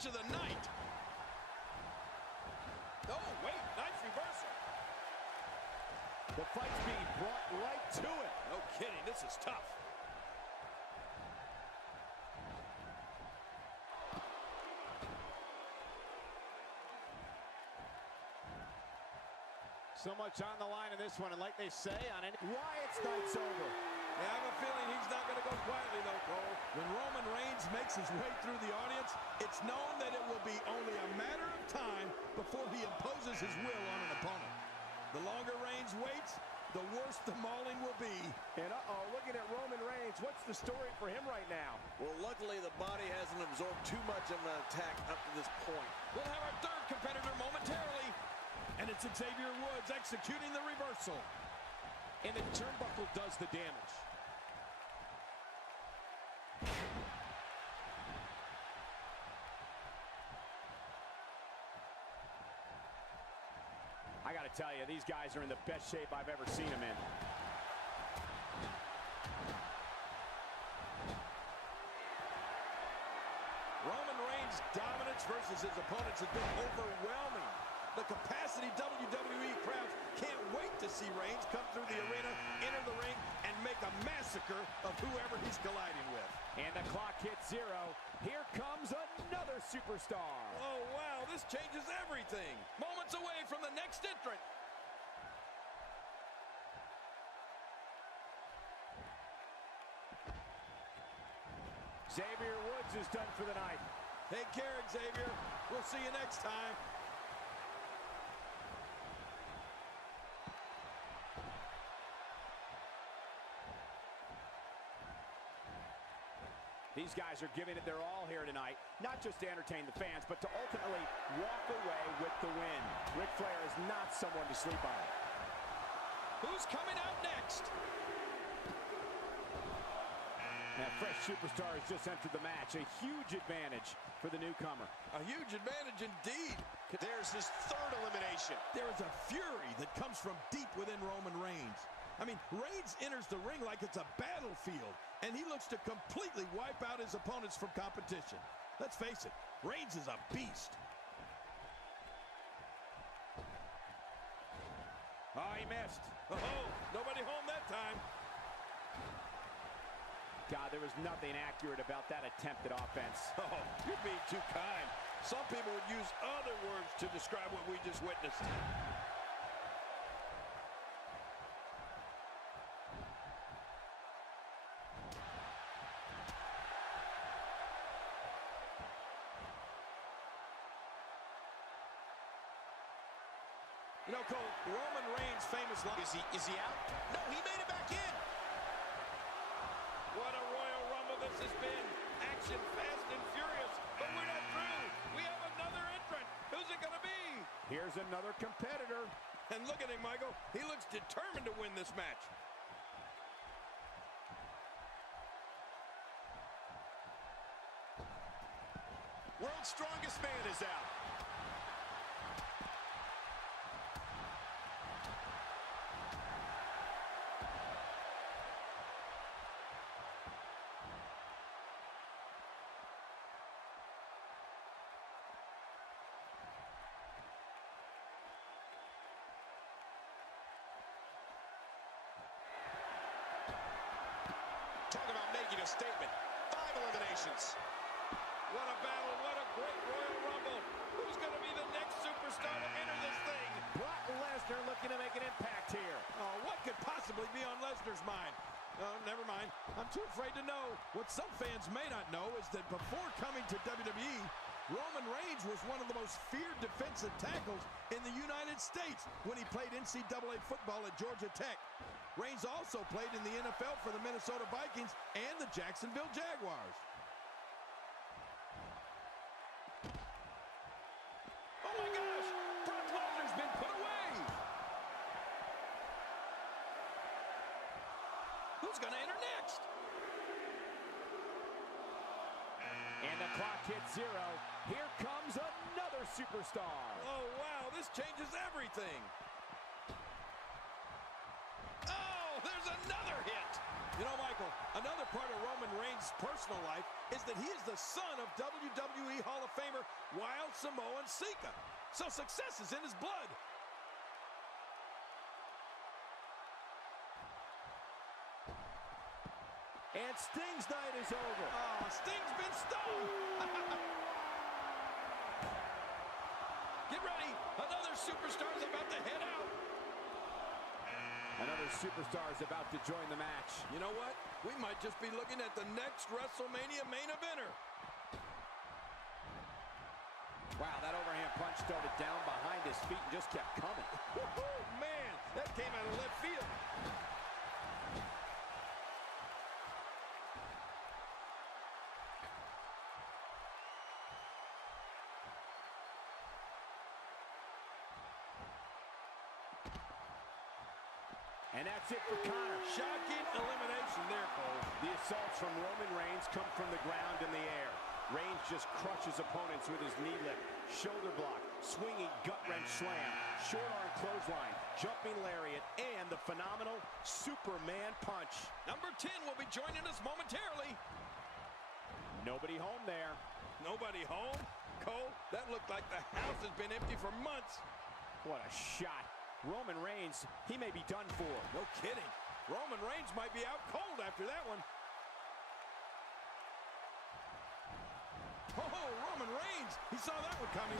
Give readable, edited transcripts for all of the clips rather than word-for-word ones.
match of the night. Oh, wait, nice reversal. The fight's being brought right to it. No kidding, this is tough. So much on the line in this one, and like they say on any Wyatt's night's over. I have a feeling he's not going to go quietly, though, Cole. When Roman Reigns makes his way through the audience, it's known that it will be only a matter of time before he imposes his will on an opponent. The longer Reigns waits, the worse the mauling will be. And looking at Roman Reigns, what's the story for him right now? Well, luckily the body hasn't absorbed too much of an attack up to this point. We'll have our third competitor momentarily. And it's Xavier Woods executing the reversal. And the turnbuckle does the damage. I gotta tell you, these guys are in the best shape I've ever seen them in. Roman Reigns' dominance versus his opponents has been overwhelming. The capacity WWE crowds can't wait to see Reigns come through the arena, enter the ring, and make a massacre of whoever he's colliding with. And the clock hits 0. Here comes another superstar. Oh, wow, this changes everything. Moments away from the next entrant. Xavier Woods is done for the night. Take care, Xavier. We'll see you next time. These guys are giving it their all here tonight, not just to entertain the fans, but to ultimately walk away with the win. Ric Flair is not someone to sleep on. Who's coming out next? That fresh superstar has just entered the match. A huge advantage for the newcomer. A huge advantage indeed. There's his third elimination. There is a fury that comes from deep within Roman Reigns. I mean, Reigns enters the ring like it's a battlefield, and he looks to completely wipe out his opponents from competition. Let's face it, Reigns is a beast. Oh, he missed. Oh, nobody home that time. God, there was nothing accurate about that attempted offense. Oh, you're being too kind. Some people would use other words to describe what we just witnessed. You know, Cole, Roman Reigns' famous line. Is he out? No, he made it back in. What a Royal Rumble this has been. Action fast and furious, but we're not through. We have another entrant. Who's it going to be? Here's another competitor. And look at him, Michael. He looks determined to win this match. World's Strongest Man is out. Talk about making a statement. 5 eliminations. What a battle. What a great Royal Rumble. Who's going to be the next superstar to enter this thing? Brock Lesnar looking to make an impact here. Oh, what could possibly be on Lesnar's mind? Oh, never mind. I'm too afraid to know. What some fans may not know is that before coming to WWE, Roman Reigns was one of the most feared defensive tackles in the United States when he played NCAA football at Georgia Tech. Reigns also played in the NFL for the Minnesota Vikings and the Jacksonville Jaguars. Oh my gosh! Brock Lesnar's been put away! Who's going to enter next? And the clock hits 0. Here comes another superstar. Oh, wow, this changes everything. Oh, there's another hit. You know, Michael, another part of Roman Reigns' personal life is that he is the son of WWE Hall of Famer Wild Samoan Sika. So success is in his blood. And Sting's night is over. Oh, Sting's been stung. Get ready. Another superstar's about to head out. Another superstar is about to join the match. You know what? We might just be looking at the next WrestleMania main eventer. Wow, that overhand punch started down behind his feet and just kept coming. Woohoo, man, that came out of left field. And that's it for Connor. Shocking elimination there, Cole. The assaults from Roman Reigns come from the ground and the air. Reigns just crushes opponents with his knee lift, shoulder block, swinging gut-wrench slam, short arm clothesline, jumping lariat, and the phenomenal Superman punch. Number 10 will be joining us momentarily. Nobody home there. Nobody home? Cole, that looked like the house has been empty for months. What a shot. Roman Reigns, he may be done for. No kidding. Roman Reigns might be out cold after that one. Oh, Roman Reigns. He saw that one coming.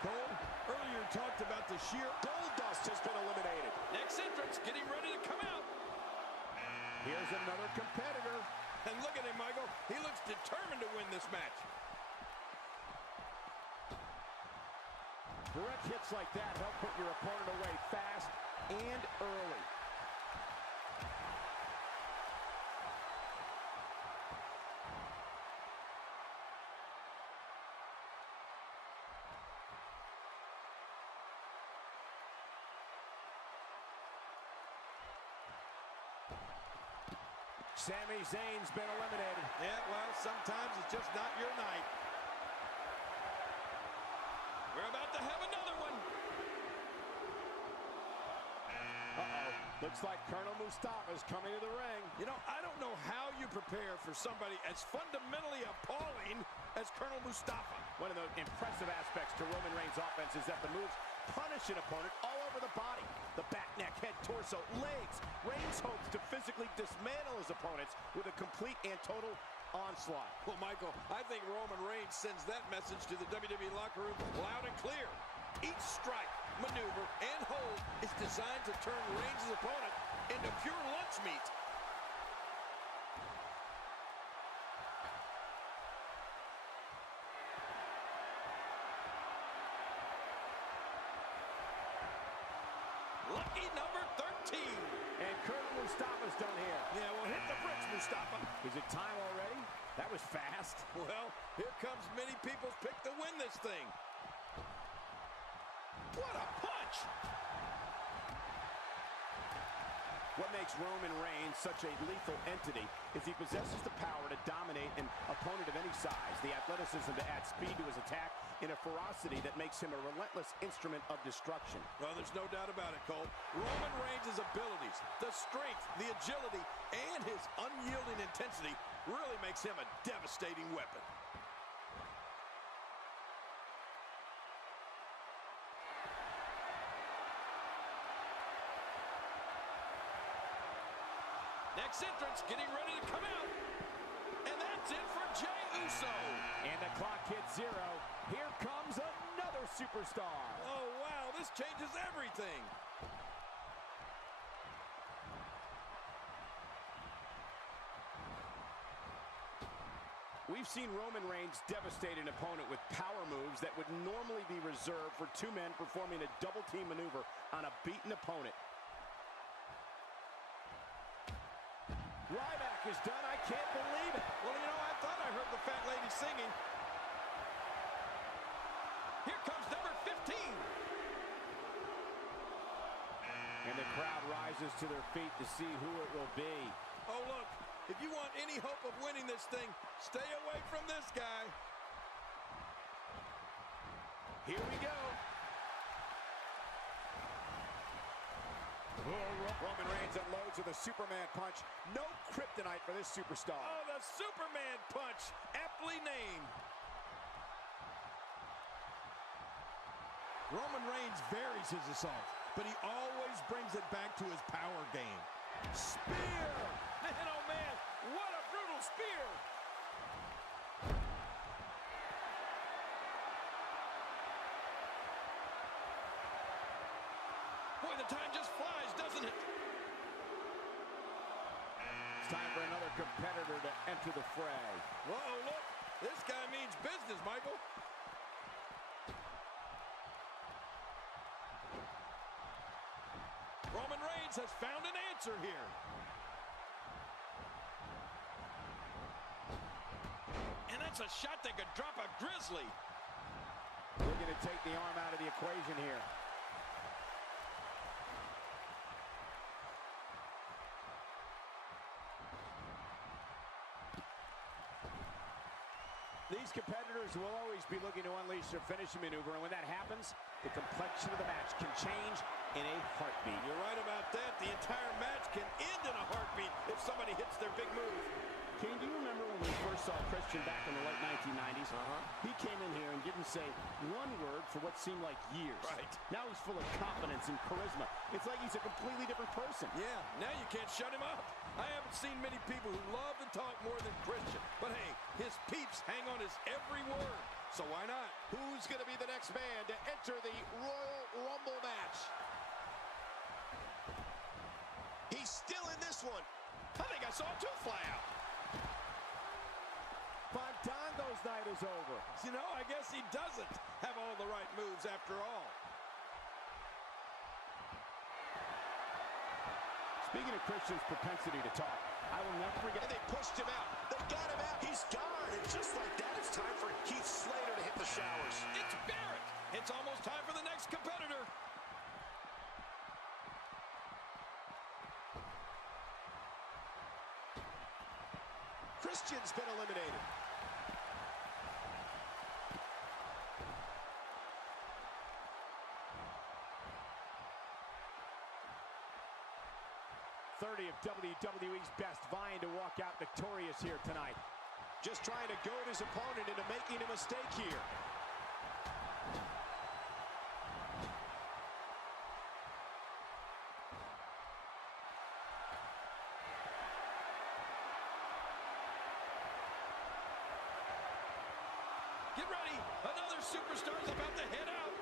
Cole, earlier talked about the sheer Goldust has been eliminated. next entrance getting ready to come out. Here's another competitor. And look at him, Michael. He looks determined to win this match. Direct hits like that help put your opponent away fast and early. Sami Zayn's been eliminated. Yeah, well, sometimes it's just not your night. We're about to have another one. Uh-oh. Looks like Colonel Mustafa's coming to the ring. You know, I don't know how you prepare for somebody as fundamentally appalling as Colonel Mustafa. One of the impressive aspects to Roman Reigns' offense is that the moves punish an opponent all over the body. The back, neck, head, torso, legs. Reigns hopes to physically dismantle his opponents with a complete and total onslaught. Well, Michael, I think Roman Reigns sends that message to the WWE locker room loud and clear. Each strike, maneuver, and hold is designed to turn Reigns' opponent into pure lunch meat. Lucky number 13. And Colonel Mustafa's done here. Yeah, well, hit the bricks, Mustafa. Is it time already? That was fast. Well, here comes many people's pick to win this thing. What a punch! What makes Roman Reigns such a lethal entity is he possesses the power to dominate an opponent of any size, the athleticism to add speed to his attack, and a ferocity that makes him a relentless instrument of destruction. Well, there's no doubt about it, Cole. Roman Reigns' abilities, the strength, the agility, and his unyielding intensity really makes him a devastating weapon. Next entrance getting ready to come out. And that's it for Jey Uso. And the clock hits 0. Here comes another superstar. Oh, wow, this changes everything. We've seen Roman Reigns devastate an opponent with power moves that would normally be reserved for two men performing a double team maneuver on a beaten opponent. Ryback is done. I can't believe it. Well, you know, I thought I heard the fat lady singing. Here comes number 15. And the crowd rises to their feet to see who it will be. Oh, look, if you want any hope of winning this thing, stay away from this guy. Here we go. Roman Reigns unloads with a Superman punch. No kryptonite for this superstar. Oh, the Superman punch, aptly named. Roman Reigns varies his assault, but he always brings it back to his power game. Spear! Man, oh man, what a brutal spear! Boy, the time just flies, doesn't it? It's time for another competitor to enter the fray. Whoa, look, this guy means business, Michael. Roman Reigns has found an answer here. And that's a shot that could drop a grizzly. Looking to take the arm out of the equation here. These competitors will always be looking to unleash their finishing maneuver, and when that happens, the complexion of the match can change in a heartbeat. You're right about that. The entire match can end in a heartbeat if somebody hits their big move. King, do you remember when we first saw Christian back in the late 1990s? He came in here and didn't say one word for what seemed like years. Right. Now he's full of confidence and charisma. It's like he's a completely different person. Yeah, now you can't shut him up. I haven't seen many people who love to talk more than Christian. But hey, his peeps hang on his every word. So why not? Who's going to be the next man to enter the Royal Rumble match? He's still in this one. I think I saw a tooth fly out. Fandango's night is over. You know, I guess he doesn't have all the right moves after all. Speaking of Christian's propensity to talk, I will never forget. And they pushed him out. They got him out. He's gone. And just like that, it's time for Heath Slater to hit the showers. It's Barrett. It's almost time for the next competitor. Christian's been eliminated. Of WWE's best vying to walk out victorious here tonight. Just trying to goad his opponent into making a mistake here. Get ready. Another superstar's about to head out.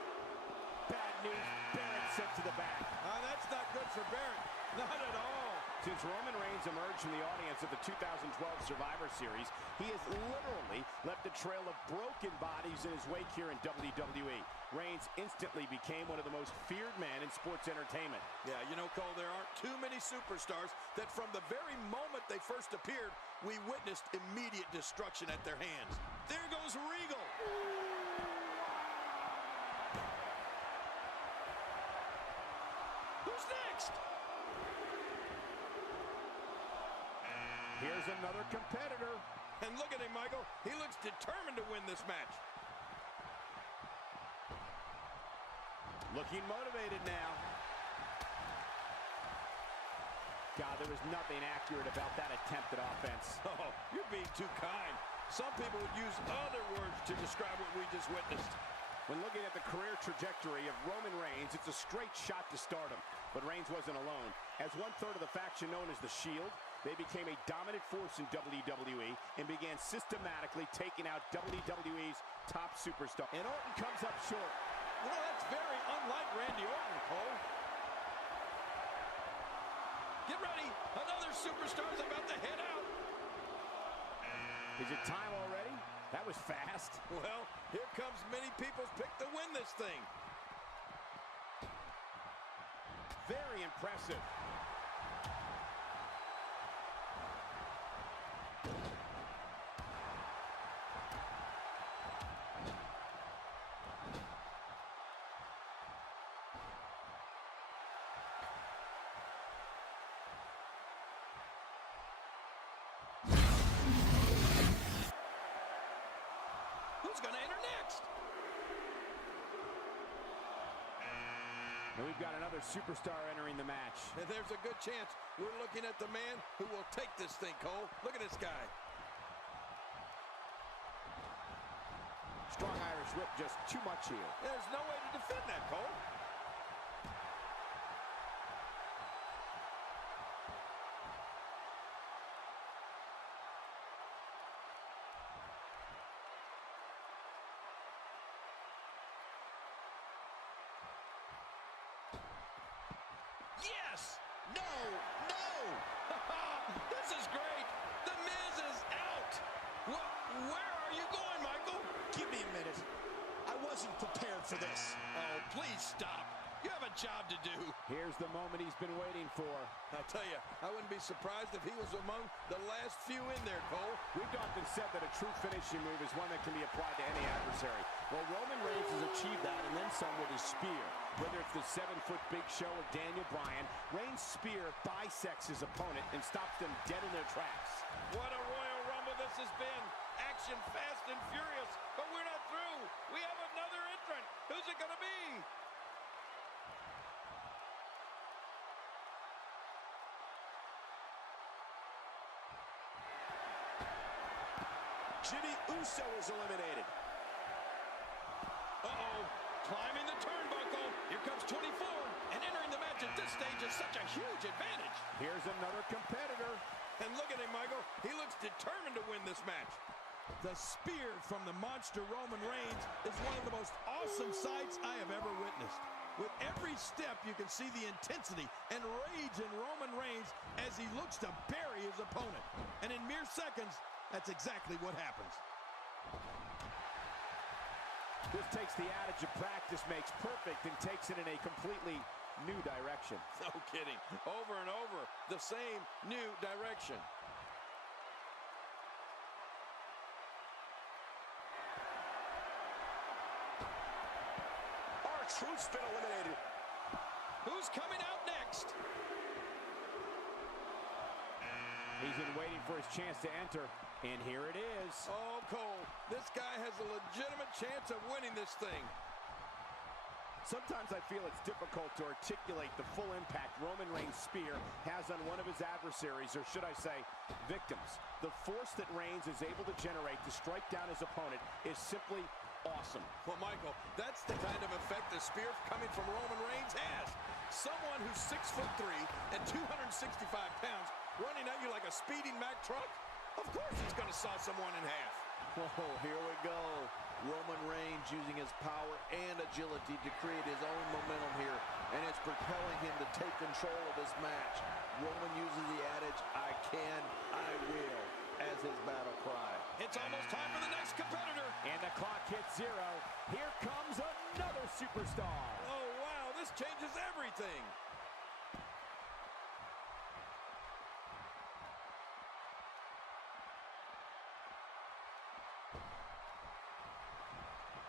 Bad news. Barrett sent to the back. That's not good for Barrett. Not at all. Since Roman Reigns emerged from the audience of the 2012 Survivor Series, he has literally left a trail of broken bodies in his wake here in WWE. Reigns instantly became one of the most feared men in sports entertainment. Yeah, you know, Cole, there aren't too many superstars that from the very moment they first appeared, we witnessed immediate destruction at their hands. There goes Regal. Who's next? Here's another competitor. And look at him, Michael. He looks determined to win this match. Looking motivated now. God, there was nothing accurate about that attempt at offense. Oh, you're being too kind. Some people would use other words to describe what we just witnessed. When looking at the career trajectory of Roman Reigns, it's a straight shot to stardom. But Reigns wasn't alone. As one-third of the faction known as the Shield, they became a dominant force in WWE and began systematically taking out WWE's top superstar. And Orton comes up short. You know, that's very unlike Randy Orton, Cole. Get ready. Another superstar's about to head out. Is it time already? That was fast. Well, here comes many people's pick to win this thing. Very impressive. Who's going to enter next? And we've got another superstar entering the match. And there's a good chance we're looking at the man who will take this thing, Cole. Look at this guy. Strong Irish whip, just too much here. There's no way to defend that, Cole. Yes! No! No! This is great. The Miz is out. Where are you going, Michael? Give me a minute. I wasn't prepared for this. Oh, please stop. You have a job to do. Here's the moment he's been waiting for. I tell you, I wouldn't be surprised if he was among the last few in there, Cole. We've often said that a true finishing move is one that can be applied to any adversary. Well, Roman Reigns has achieved that and then some with his spear. Whether it's the 7-foot Big Show or Daniel Bryan, Reigns' spear bisects his opponent and stops them dead in their tracks. What a Royal Rumble this has been. Action fast and furious, but we're not through. We have another entrant. Who's it going to be? Jimmy Uso is eliminated. Uh-oh, climbing the turnbuckle. Here comes 24, and entering the match at this stage is such a huge advantage. Here's another competitor. And look at him, Michael. He looks determined to win this match. The spear from the monster Roman Reigns is one of the most awesome sights I have ever witnessed. With every step, you can see the intensity and rage in Roman Reigns as he looks to bury his opponent. And in mere seconds, that's exactly what happens. This takes the adage of practice makes perfect and takes it in a completely new direction. No kidding. Over and over, the same new direction. R-Truth's been eliminated. Who's coming out next? He's been waiting for his chance to enter, and here it is. Oh, Cole, this guy has a legitimate chance of winning this thing. Sometimes I feel it's difficult to articulate the full impact Roman Reigns' spear has on one of his adversaries, or should I say, victims. The force that Reigns is able to generate to strike down his opponent is simply awesome. Well, Michael, that's the kind of effect the spear coming from Roman Reigns has. Someone who's 6'3" and 265 pounds running at you like a speeding Mack truck? Of course he's going to saw someone in half. Oh, here we go. Roman Reigns using his power and agility to create his own momentum here, and it's propelling him to take control of this match. Roman uses the adage, I can, I will, as his battle cry. It's almost time for the next competitor. And the clock hits 0. Here comes another superstar. Oh, wow, this changes everything.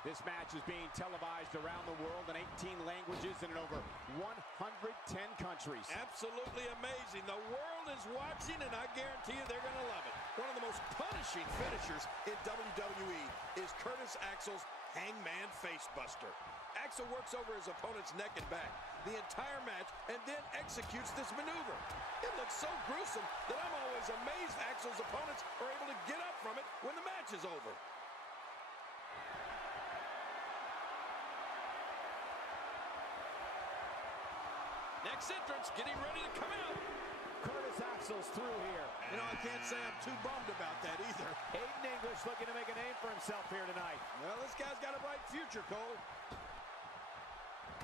This match is being televised around the world in 18 languages and in over 110 countries. Absolutely amazing. The world is watching, and I guarantee you they're going to love it. One of the most punishing finishers in WWE is Curtis Axel's Hangman Facebuster. Axel works over his opponent's neck and back the entire match and then executes this maneuver. It looks so gruesome that I'm always amazed Axel's opponents are able to get up from it when the match is over. Next entrance getting ready to come out. Curtis Axel's through here. You know, I can't say I'm too bummed about that either. Aiden English looking to make a name for himself here tonight. Well, this guy's got a bright future, Cole.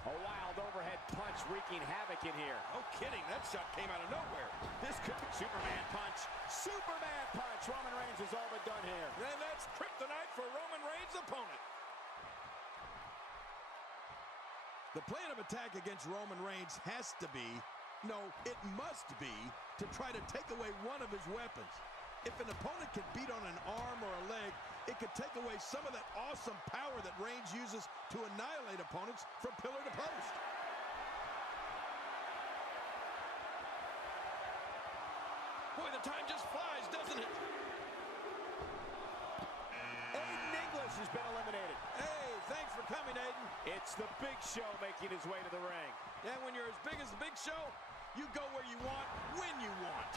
A wild overhead punch wreaking havoc in here. No kidding, that shot came out of nowhere. This could be Superman punch. Superman punch. Roman Reigns is all but done here. And that's kryptonite for Roman Reigns' opponent. The plan of attack against Roman Reigns has to be, no, it must be, to try to take away one of his weapons. If an opponent can beat on an arm or a leg, it could take away some of that awesome power that Reigns uses to annihilate opponents from pillar to post. Boy, the time just flies, doesn't it? Aiden English Reigns has been eliminated. Hey, thanks for coming, Aiden. It's the Big Show making his way to the ring. And when you're as big as the Big Show, you go where you want, when you want.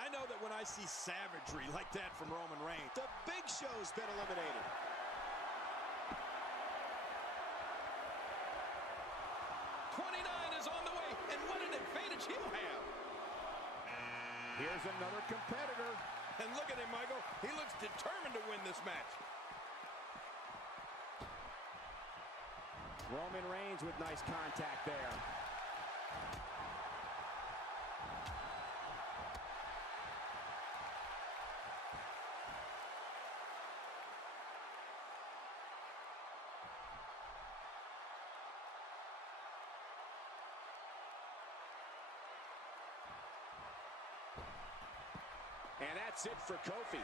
I know that when I see savagery like that from Roman Reigns, The Big Show's been eliminated. is on the way, and what an advantage he'll have. Here's another competitor. And look at him, Michael. He looks determined to win this match. Roman Reigns with nice contact there. And that's it for Kofi.